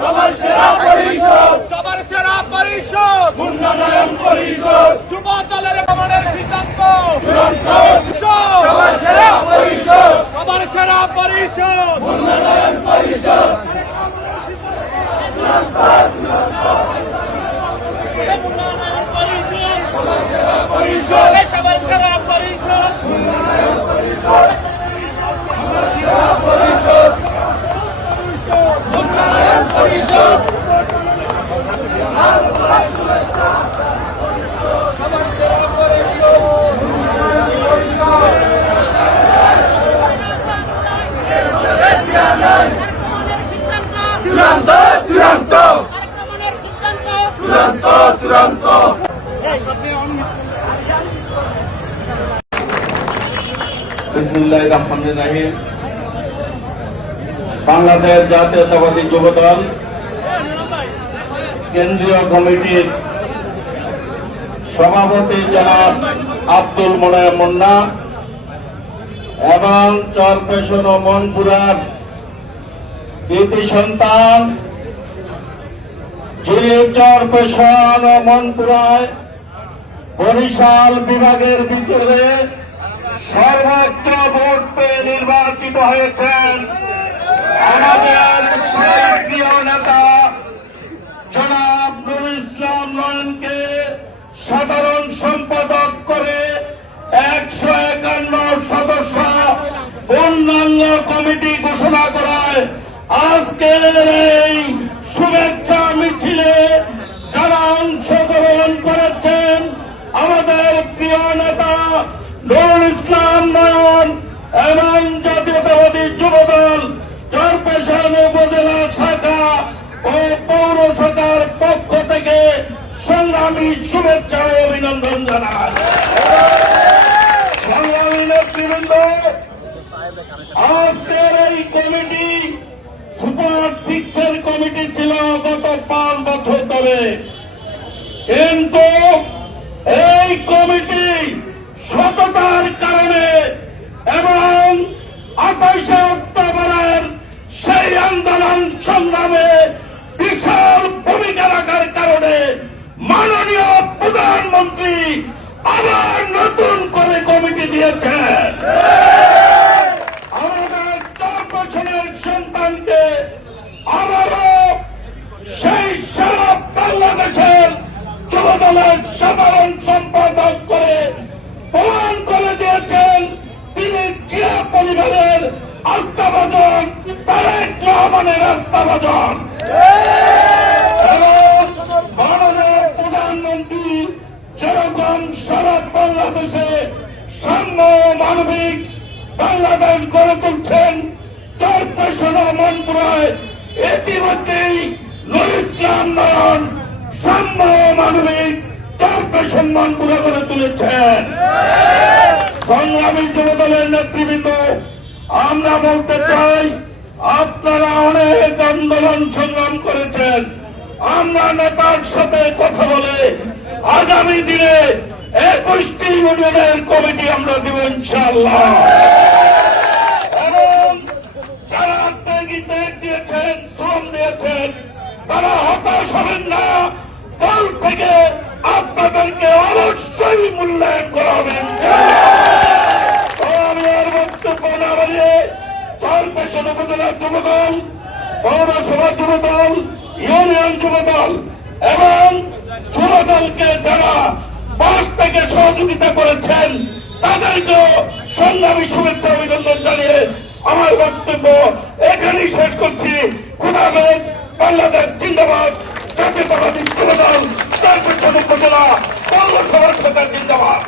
সবার সেরা পরিষদ, সবার সেরা পরিষদ, উন্নয়ন পরিষদ, যুব দলের ভ্রমণের সিদ্ধান্ত চূড়ান্ত, পরিষদ, সবার সেরা পরিষদ, সবার সেরা পরিষদ, উন্নয়ন পরিষদ, উন্নয়ন পরিষদ, সবার সেরা পরিষদ, সবার সেরা পরিষদ, উন্নয়ন পরিষদ, সবার সেরা পরিষদ, উন্নয়ন পরিষদ, সবার সেরা পরিষদ, চূড়ান্ত, চূড়ান্ত, চূড়ান্ত, চূড়ান্ত। বিসমিল্লাহির রহমানির রহিম। বাংলাদেশ জাতীয়তাবাদী যুবদল কেন্দ্রীয় কমিটির সভাপতি জনাব আব্দুল মোনায়েম মুন্না এবং চরপেশন ও মনপুরার কৃতি সন্তান, যিনি চরপেশন ও মনপুরায় বরিশাল বিভাগের ভিতরে সর্বোচ্চ ভোট পেয়ে নির্বাচিত হয়েছেন, আমাদের সেই প্রিয় নেতা জনাব নুরুল ইসলাম নয়নকে সাধারণ সম্পাদক করে 151 সদস্য পূর্ণাঙ্গ কমিটি ঘোষণা করায় আজকের এই শুভেচ্ছা মিছিলে যারা অংশগ্রহণ করেছেন, আমাদের প্রিয় নেতা নুরুল ইসলাম নয়ন এবং জাতীয়তাবাদী যুবদল চরপেশন উপজেলা শাখা ও পৌর শাখার পক্ষ থেকে সংগ্রামী শুভেচ্ছা ও অভিনন্দন জানাই। সংগ্রামী নেতৃবৃন্দ, আজকের এই কমিটি সুপার 6 কমিটি ছিল গত 5 বছর ধরে, কিন্তু এই কমিটি সততার কারণে এবং 28 অক্টোবরের সেই আন্দোলন সংগ্রামে বিশাল ভূমিকা রাখার কারণে মাননীয় প্রধানমন্ত্রী আবার নতুন করে কমিটি দিয়েছেন। আমাদের 4 বছরের সন্তানকে আবারও সেই সারা বাংলাদেশের যুবদলের সাধারণ সম্পাদক করে প্রমাণ করে দিয়েছেন তিনি জিয়া পরিবারের আস্থাভাজন, তারেক রহমানের আস্থাভাজন। এবং মাননীয় প্রধানমন্ত্রী যেরকম সারা বাংলাদেশে সাম্য মানবিক বাংলাদেশ গড়ে তুলছেন, চরপেশন মন্ত্রণালয় ইতিমধ্যেই নুরুল ইসলাম নয়ন সাম্য মানবিক চরপেশন মন্ত্রণালয় গড়ে তুলেছেন। সংগ্রামী যুবদলের নেতৃবৃন্দ, আমরা বলতে চাই, আপনারা অনেক আন্দোলন সংগ্রাম করেছেন। আমরা নেতার সাথে কথা বলে আগামী দিনে 21টি ইউনিয়নের কমিটি আমরা দিব ইনশাআল্লাহ। এবং যারা ত্যাগী ত্যাগ দিয়েছেন, শ্রম দিয়েছেন, তারা হতাশ হবেন না। দল থেকে আপনাদেরকে অবশ্যই মূল্যায়ন করা হবে। আমি আর বক্তব্য না বাড়িয়ে চরপেশন উপজেলা যুবদল, পৌরসভা যুবদল, ইউনিয়ন যুবদল এবং যুবদলকে যারা পাশ থেকে সহযোগিতা করেছেন তাদেরকেও সংগ্রামী শুভেচ্ছা অভিনন্দন জানিয়ে আমার বক্তব্য এখানেই শেষ করছি। খোদা হাফেজ। বাংলাদেশ জিন্দাবাদ। জাতীয়তাবাদী যুবদল চরপেশন উপজেলা পৌরসভার শাখা জিন্দাবাদ।